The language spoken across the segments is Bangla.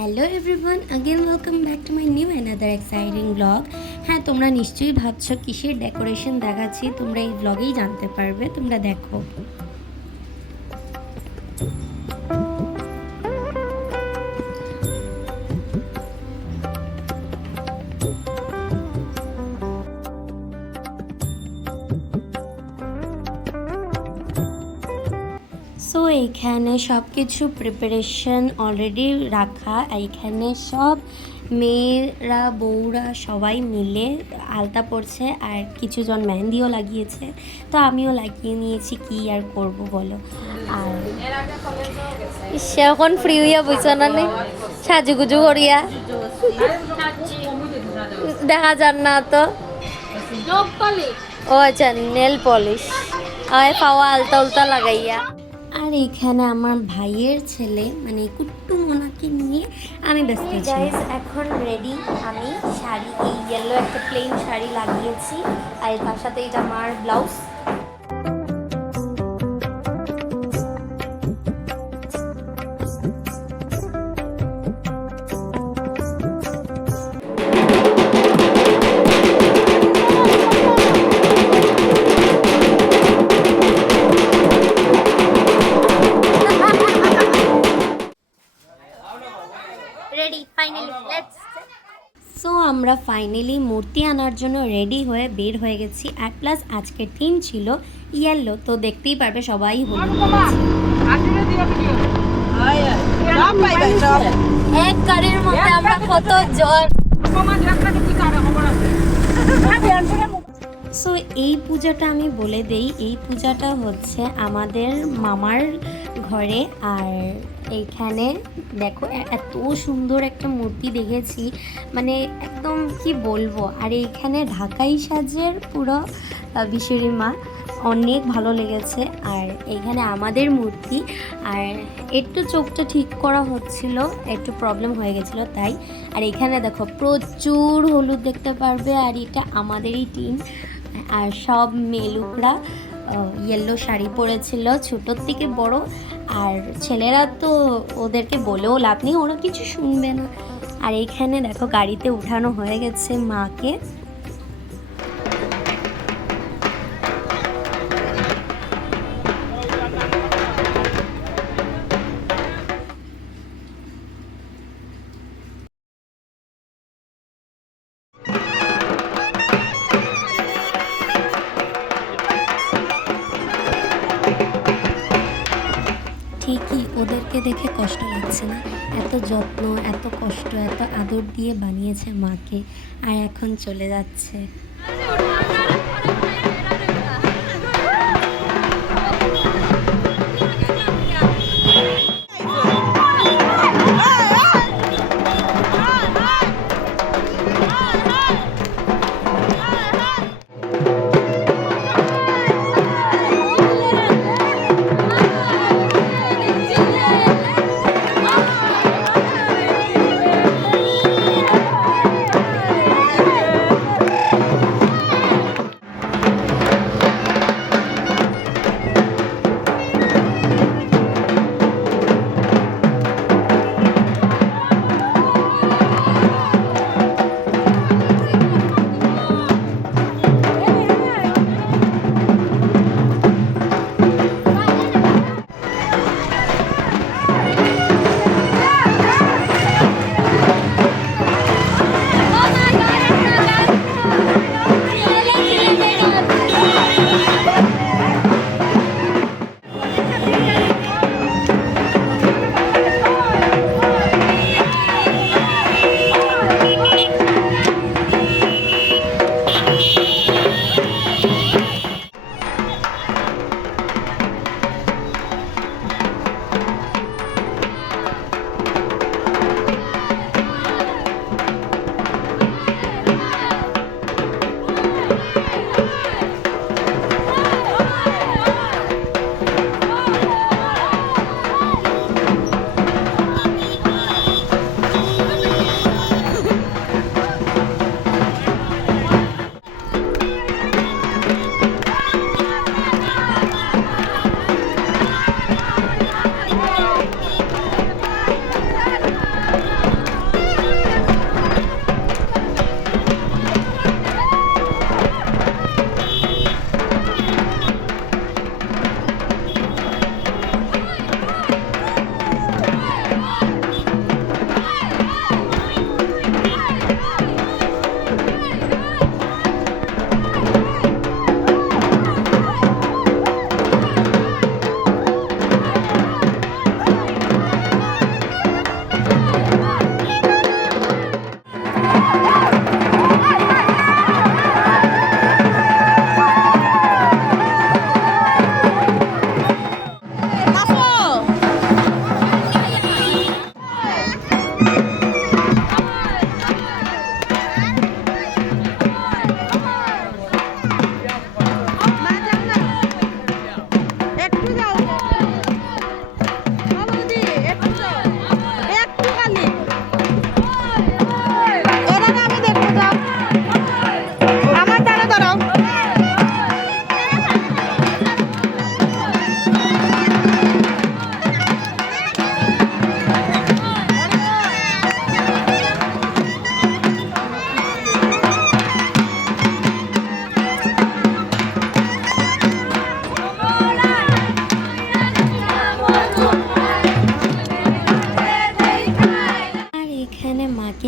Hello everyone, again welcome back to my new another exciting blog. হ্যাঁ, তোমরা নিশ্চয়ই ভাবছো কিসের ডেকোরেশন দেখাচ্ছি। তোমরা এই ব্লগেই জানতে পারবে, তোমরা দেখো। সো এইখানে সব কিছু প্রিপারেশন অলরেডি রাখা। এইখানে সব মেয়েরা বউরা সবাই মিলে আলতা পড়ছে, আর কিছুজন মেহেন্দিও লাগিয়েছে। তো আমিও লাগিয়ে নিয়েছি, কি আর করব বলো। আর সে এখন ফ্রি হইয়া বইছে না নি সাজুগুজু করিয়া দেখা যান না তো। ও আচ্ছা, নেল পলিশ আর পাওয়া আলতা উলতা লাগাইয়া। আর এইখানে আমার ভাইয়ের ছেলে মানে কুট্টু মোনাকে নিয়ে আমি ব্যস্ত গাইস। এখন রেডি আমি। শাড়ি এই ইয়েলো একটা প্লেন শাড়ি লাগিয়েছি, আর তার সাথে এটা আমার blouse. Ready finally, let's. So আমরা ফাইনালি মূর্তি আনার জন্য রেডি হয়ে বের হয়ে গেছি। আর প্লাস আজকের থিম ছিল ইয়েলো, তো দেখতেই পারবে সবাই হলুদ এক গাড়ির মধ্যে আমরা কত জন। সো এই পূজাটা আমি বলে দেই, এই পূজাটা হচ্ছে আমাদের মামার ঘরে। আর এইখানে দেখো এত সুন্দর একটা মূর্তি দেখেছি, মানে একদম কি বলবো। আর এইখানে ঢাকাই সাজের পুরো বিশ্বরী মা, অনেক ভালো লেগেছে। আর এইখানে আমাদের মূর্তি, আর একটু চোখটা ঠিক করা হচ্ছিল, একটু প্রবলেম হয়ে গেছিলো তাই। আর এখানে দেখো প্রচুর হলুদ দেখতে পারবে, আর এটা আমাদেরই টিম। আর সব মেলুকরা ইয়েলো শাড়ি পরেছিল, ছোটোর থেকে বড়। আর ছেলেরা তো ওদেরকে বলেও লাভ নেই, ওরা কিছু শুনবে না। আর এইখানে দেখো গাড়িতে উঠানো হয়ে গেছে মাকে। ঠিকই, ওদেরকে দেখে কষ্ট লাগছে না। এত যত্ন, এত কষ্ট, এত আদর দিয়ে বানিয়েছে মাকে, আর এখন চলে যাচ্ছে।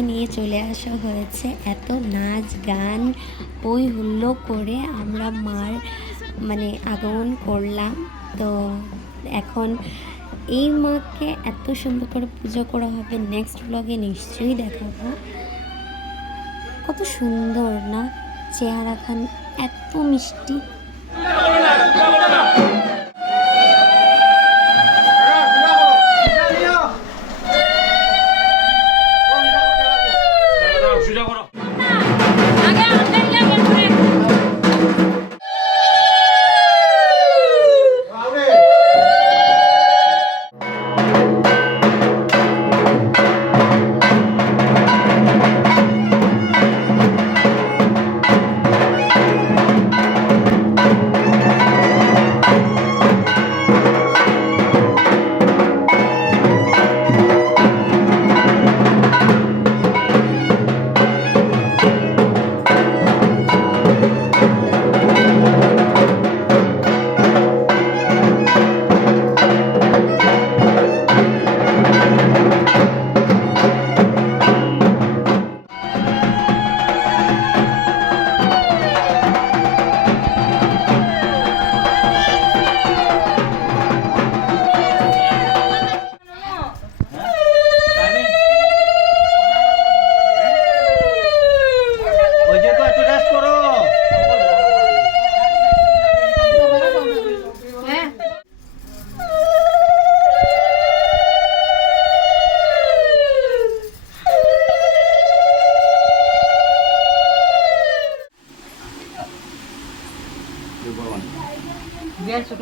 নিয়ে চলে আসা হয়েছে। এত নাচ গান ওই হুল্লো করে আমরা মার মানে আগমন করলাম। তো এখন এই মাকে এত সুন্দর করে পুজো করা হবে, নেক্সট ব্লগে নিশ্চয়ই দেখাবো। কত সুন্দর না চেহারা খান, এত মিষ্টি। বিয়ার ছোট